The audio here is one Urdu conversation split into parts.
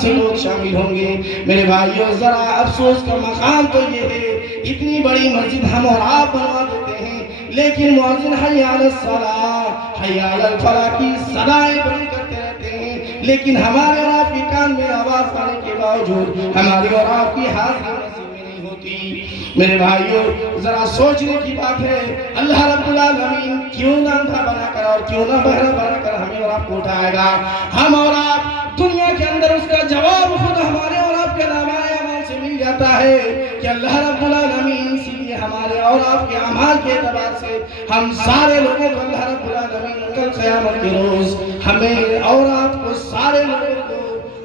سے لوگ شامل ہوں گے۔ میرے بھائیوں ذرا افسوس کا مقام تو یہ ہے، اتنی بڑی مسجد ہم اور آپ بنوا دیتے ہیں، لیکن مؤذن حی علی الصلاۃ حی علی الفلاح کی صدائیں بلند کرتے رہتے ہیں، لیکن ہمارے اور آپ کی کان میں آواز آنے کے باوجود ہماری اور آپ کی حاضری نصیب میں نہیں ہوتی۔ میرے بھائیوں ذرا سوچنے کی بات ہے، اللہ رب العالمین کیوں نہ اندھا بنا کر اور کیوں نہ بہرا بنا کر ہمیں اور آپ کو اٹھائے گا؟ ہم اور آپ دنیا کے اندر اس کا جواب خود ہمارے اور آپ کے نامہ اعمال سے مل جاتا ہے کہ اللہ رب العالمین اسی لیے ہمارے اور آپ کے اعمال کے اعتبار سے ہم سارے لوگوں کو اللہ رب العالمین کل قیامت کے روز ہمیں اور آپ کو سارے لوگوں کو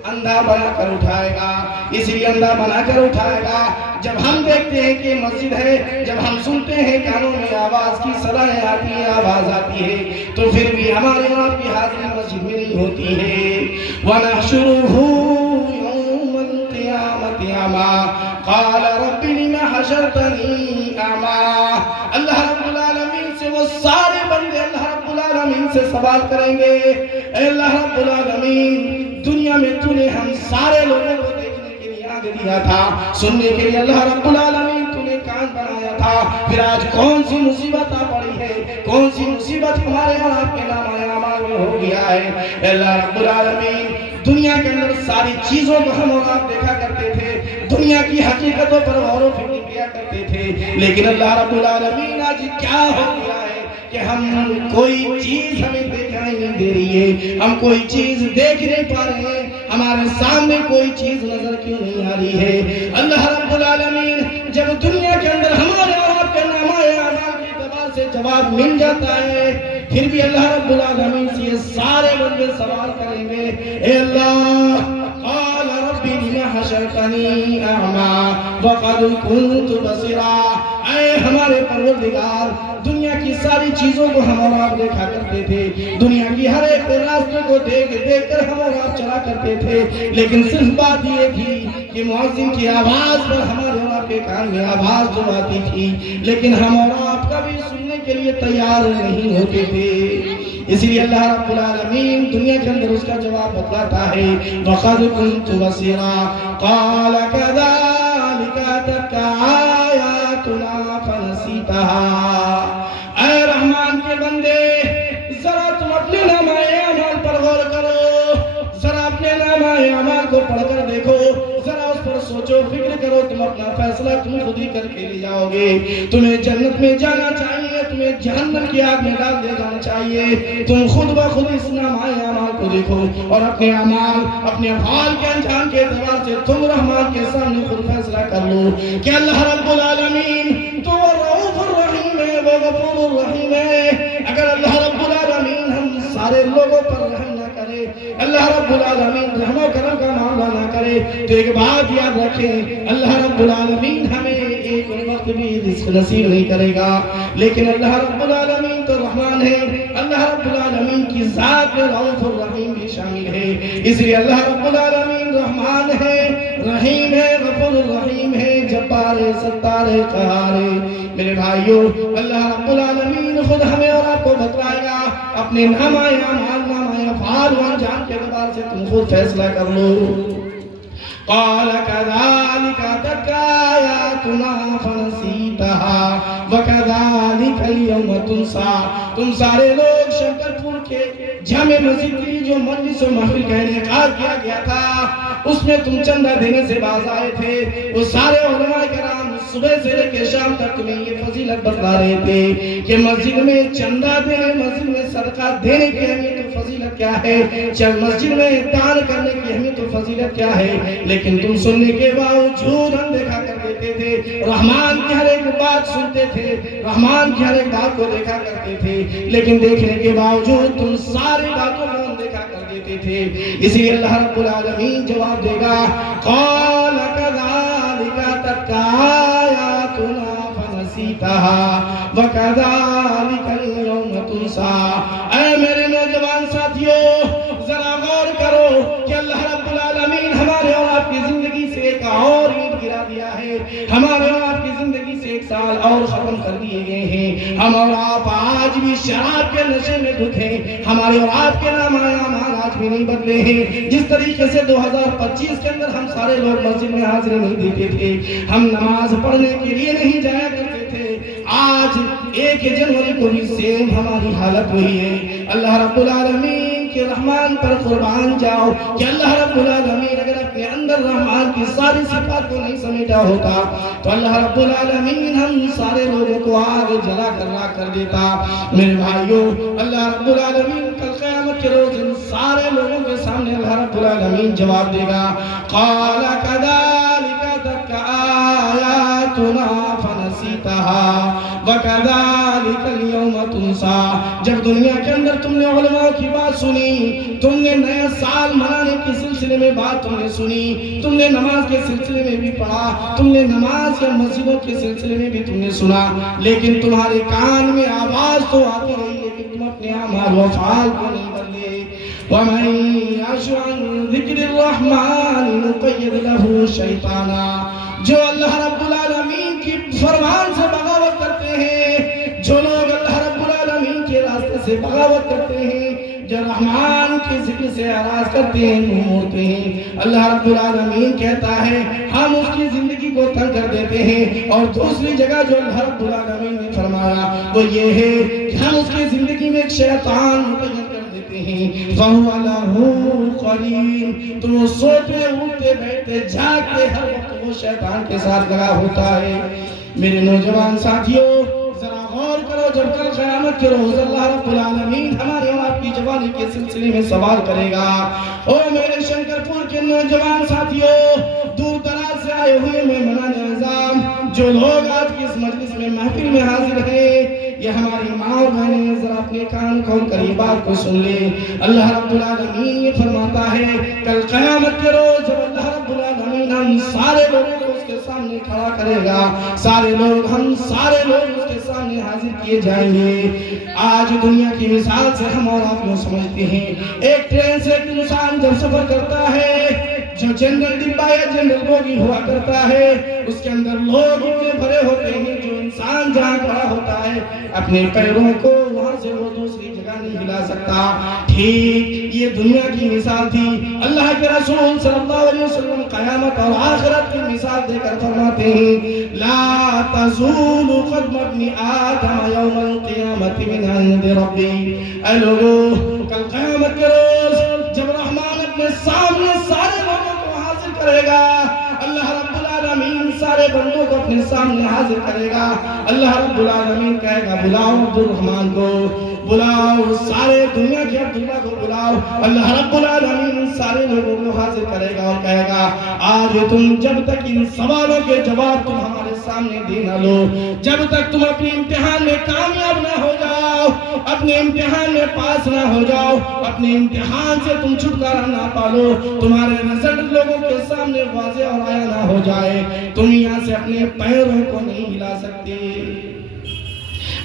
اندھا بنا کر اٹھائے گا۔ اس لیے اندھا بنا کر اٹھائے گا جب ہم دیکھتے ہیں کہ مسجد ہے، جب ہم سنتے ہیں کانوں میں آواز کی صدائیں آتی ہیں، آواز آتی ہے، تو پھر بھی ہمارے اور آپ کی حاضری مسجد میں نہیں ہوتی ہے۔ وَنَحْشُرُهُ يَوْمَ الْقِيَامَةِ أَعْمَىٰ قَالَ رَبِّ لِمَ حَشَرْتَنِي أَعْمَىٰ۔ اللہ رب العالمین سے وہ سارے بندے اللہ رب العالمین سے سوال کریں گے، اے اللہ رب العالمین دنیا میں تو نے ہم سارے لوگوں کو دیکھنے کے لیے آنکھ دیا تھا، سننے کے لیے اللہ رب العالمین تو نے کان بنایا تھا، پھر آج کون سی مصیبت آ پڑی ہے، کون سی مصیبت ہمارے اور آپ کے نامہ اعمال میں ہو گیا ہے؟ اے اللہ رب العالمین دنیا کے اندر ساری چیزوں کو ہم اور آپ دیکھا کرتے تھے، دنیا کی حقیقتوں پر غور و فکر کیا کرتے تھے، لیکن اللہ رب العالمین آج کیا ہو گیا ہے کہ ہم کوئی چیز ہمیں دکھائی نہیں دے رہی ہے، ہم کوئی چیز دیکھ نہیں پا رہے ہیں، ہمارے سامنے کوئی چیز نظر کیوں نہیں آ رہی ہے؟ اللہ رب العالمین جب دنیا کے اندر ہمارے اور آپ کے نامہ اعمال کے اعتبار سے جواب مل جاتا ہے، پھر بھی اللہ رب العالمین سے یہ سارے بندے سوال کریں گے، اے اللہ قال رب لم حشرتنی اعمیٰ وقد كنت بصیرا۔ اے ہمارے پروردگار دنیا کی ساری چیزوں کو ہم اور آپ دیکھا کرتے تھے، دنیا کی ہر ایک راستے کو دیکھ کر ہم اور آپ چلا کرتے تھے، لیکن صرف بات یہ تھی کہ مؤذن کی آواز پر ہمارے اور آپ کے کان میں آواز جو آتی تھی، لیکن ہم اور آپ کبھی سننے کے لیے تیار نہیں ہوتے تھے۔ اس لیے اللہ رب العالمین دنیا کے اندر اس کا جواب بتلاتا ہے، وَقَدْ كُنْتُ بَصِيرًا قَالَ كَذَلِكَ أَتَتْكَ آيَاتُنَا فَنَسِيتَهَا۔ اے رحمان کے بندے ذرا تم اپنے نامہ اعمال پر غور کرو، ذرا اپنے نامہ اعمال کو پڑھ کر دیکھو، ذرا اس پر سوچو فکر کرو، تم اپنا فیصلہ تم خود ہی کر کے لے جاؤ گے۔ تمہیں جنت میں جانا چاہیے، تمہیں جہنم کی آگ میں ڈال دے جانا چاہیے، تم خود بخود اس نامہ اعمال کو دیکھو اور اپنے اعمال اپنے افعال کے انجام کے اعتبار سے تم رحمان کے سامنے خود فیصلہ کر لو کہ اللہ رب العالمین تو رؤوف الرحیم ہے، وہ غفور الرحیم ہے۔ اگر اللہ رب العالمین ہم سارے لوگوں پر رحم نہ کرے، اللہ رب العالمین رحم و کرم کا معاملہ نہ کرے، تو ایک بات یاد رکھیں، اللہ رب العالمین ہمیں ایک وقت بھی رزق نصیب نہیں کرے گا، لیکن اللہ رب العالمین تو رحمان ہے، اللہ رب العالمین کی ذات میں رؤوف الرحیم بھی شامل ہے۔ اس لیے اللہ رب العالمین رحمان ہے، رحیم ہے، غفور الرحیم ہے، جبار ہے، ستار ہے، قہار ہے۔ میرے بھائیوں اللہ رب العالمین خود ہمیں اور آپ کو بتلائے گا، اپنے نامہ اعمال نامہ افعال و انجام کے اعتبار سے تم خود فیصلہ کر لو۔ قال كذلك أتتك آياتنا فنسيتها وكذلك اليوم تنسى۔ تم سارے لوگ شنکر پور کے جامع مسجد کی جو مجلس و محفل کا انعقاد کیا گیا تھا، اس میں تم چندہ دینے سے باز آئے تھے، وہ سارے علماء کرام صبح سے لے کے شام تک تمہیں یہ فضیلت بتلا رہے تھے کہ مسجد میں چندہ دینے، مسجد میں صدقہ دینے کی اہمیت و فضیلت کیا ہے، مسجد میں دان کرنے کی اہمیت و فضیلت کیا ہے، لیکن تم سننے کے باوجود ہم دیکھا کر دیتے تھے، رحمان کی ہر ایک بات سنتے تھے، رحمان کی ہر ایک بات کو دیکھا کرتے تھے، لیکن دیکھنے کے باوجود تم ساری باتوں کو ہم دیکھا کر دیتے تھے۔ اس لیے اللہ رب العالمین جواب دے گا، قال كذلك أتتك آياتنا فنسيتها وكذلك اليوم تنسى۔ اے میرے نوجوان ساتھیوں ذرا غور کرو کہ اللہ رب العالمین ہمارے اور آپ کی زندگی سے ایک اور عید گرا دیا ہے، ہمارے اور آپ کی زندگی سے ایک سال اور ختم کر دیے گئے ہیں، ہم اور آپ آج بھی شراب کے نشے میں دھت ہیں، ہمارے اور آپ کے نامہ اعمال آج بھی نہیں بدلے ہیں. جس طریقے سے 2025 کے اندر ہم سارے لوگ مسجد میں حاضری نہیں دیتے تھے, ہم نماز پڑھنے کے لیے نہیں جایا کرتے تھے, آج 1 جنوری کو بھی سیم ہماری حالت وہی ہے. اللہ رب العالمین کے رحمان پر قربان جاؤ کہ اللہ رب العالمین اگر اپنے اندر رحمان کی ساری صفات کو نہیں سمیٹا ہوتا تو اللہ رب العالمین ہم سارے لوگوں کو آگ جلا کر راکھ کر دیتا. میرے بھائیوں, اللہ رب العالمین کل قیامت کے روز ان سارے لوگوں کے سامنے اللہ رب العالمین جواب دے گا, قال كذلك تلك آیاتنا فنسیتها وَكَذَلِكَ الْيَوْمَ تُنْسَى. جب دنیا کے اندر تم نے علماء کی بات سنی, تم نے نیا سال منانے کے سلسلے میں بات تم نے سنی, تم نے نماز کے سلسلے میں بھی پڑھا, تم نے نماز یا مسجدوں کے سلسلے میں بھی تم نے سنا, لیکن تمہارے کان میں آواز تو آتی رہی لیکن تم اپنے اعمال و افعال کو نہیں بدلے. وَمَن يَعْشُ عَن ذِكْرِ الرَّحْمَنِ نُقَيِّضْ لَهُ شَيْطَانًا. جو اللہ رب العالمین کی فرمان سے بغاوت کرتے ہیں, جو لوگ اللہ رب العالمین کے راستے سے بغاوت کرتے ہیں, جو رحمان کے ذکر سے اعراض کرتے ہیں, منہ موڑتے ہیں, اللہ رب العالمین کہتا ہے ہم اس کی زندگی کو تنگ کر دیتے ہیں. اور دوسری جگہ جو اللہ رب العالمین نے فرمایا وہ یہ ہے کہ ہم اس کی زندگی میں ایک شیطان متعین کر دیتے ہیں, فَهُوَ لَهُ قَرِينٌ. تو وہ سوتے اٹھتے بیٹھتے جاگتے ہر وقت وہ شیطان کے ساتھ لگا ہوتا ہے. میرے نوجوان ساتھیوں, ذرا غور کرو, جب کل قیامت کے روز اللہ رب العالمین ہمارے اور آپ کی جوانی کے سلسلے میں سوال کرے گا. او میرے شنکرپور کے نوجوان ساتھیوں, دور دراز سے آئے ہوئے مہمان اعظام, جو لوگ آج کی اس مجلس میں محفل میں حاضر ہیں, یہ ہماری ماں اور بہنیں, ذرا اپنے کان کھول کر یہ بات کو سن لیں. اللہ رب العالمین یہ فرماتا ہے کل قیامت کے روز جب اللہ رب العالمین ہم سارے لوگوں کو اس کے سامنے کھڑا کرے گا, ہم سارے لوگ اس کے سامنے حاضر کیے جائیں گے. آج دنیا کی مثال سے ہم اور آپ لوگ سمجھتے ہیں, ایک ٹرین سے ایک انسان جب سفر کرتا ہے, جو جنرل ڈبہ یا جنرل بوگی ہوا کرتا ہے, اس کے اندر لوگ اتنے بھرے ہوتے ہیں, جو انسان جہاں کھڑا ہوتا ہے اپنے پیروں کو وہاں سے وہ دوسری جگہ نہیں ہلا سکتا. ٹھیک یہ دنیا کی مثال تھی. اللہ کے رسول صلی اللہ علیہ وسلم قیامت اور آخرت کی مثال دے کر فرماتے ہیں, لا تزول قدم ابن آدم یوم القیامت من عند ربی. اے لوگوں, کل قیامت کے روز جب رحمان اپنے سامنے سارے لوگوں کو حاضر کرے گا, اللہ رب العالمین سارے بندوں کو اپنے سامنے حاضر کرے گا, اللہ رب العالمین کہے گا بلاؤ عبد الرحمن کو, بلاؤ سارے دنیا کے عبداللہ کو بلاؤ. اللہ رب العالمین سارے لوگوں کو حاضر کرے گا اور کہے گا آج تم جب تک ان سوالوں کے جواب تم ہمارے سامنے دے نہ لو, جب تک تم اپنے امتحان میں کامیاب نہ ہو جاؤ, اپنے امتحان میں پاس نہ ہو جاؤ, اپنے امتحان سے تم چھٹکارا نہ پالو, تمہارے رزلٹ لوگوں کے سامنے واضح اور آیا نہ ہو جائے, تم یہاں سے اپنے پیروں کو نہیں ہلا سکتے.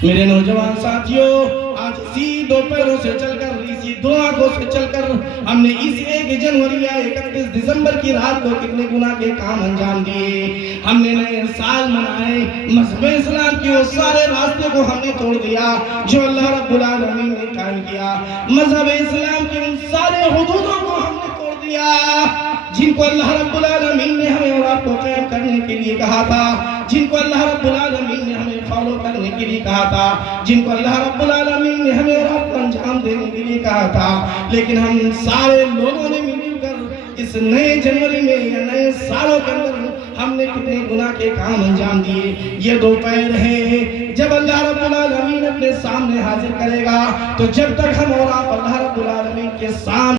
میرے نوجوان ساتھیوں, آج اسی دو پیروں سے چل کر, اسی دو آنکھوں سے چل کر ہم نے اس 1 جنوری یا 31 دسمبر کی رات کو کتنے گناہ کے کام انجام دیے. ہم نے نئے سال منائے, مذہب اسلام کے وہ سارے راستے کو ہم نے توڑ دیا جو اللہ رب العالمین نے قائم کیا. مذہب اسلام کے ان سارے حدودوں کو ہم نے توڑ دیا جن کو اللہ رب العالمین نے ہمیں اور آپ کو قائم کرنے کے لیے کہا تھا, جن کو اللہ رب العالمین نے ہمیں فالو کرنے کے لیے کہا تھا, جن کو اللہ رب العالمین نے ہمیں اور آپ کو انجام دینے کے لیے کہا تھا. لیکن ہم سارے لوگوں نے مل کر اس نئے جنوری میں یا نئے سالوں کے اندر ہم نے کتنے گناہ کے کام انجام دیے. یہ دو پیر ہیں, جب اللہ رب العالمین اپنے سامنے حاضر کرے گا تو جب تک ہم اور آپ اللہ رب العالمین کے سامنے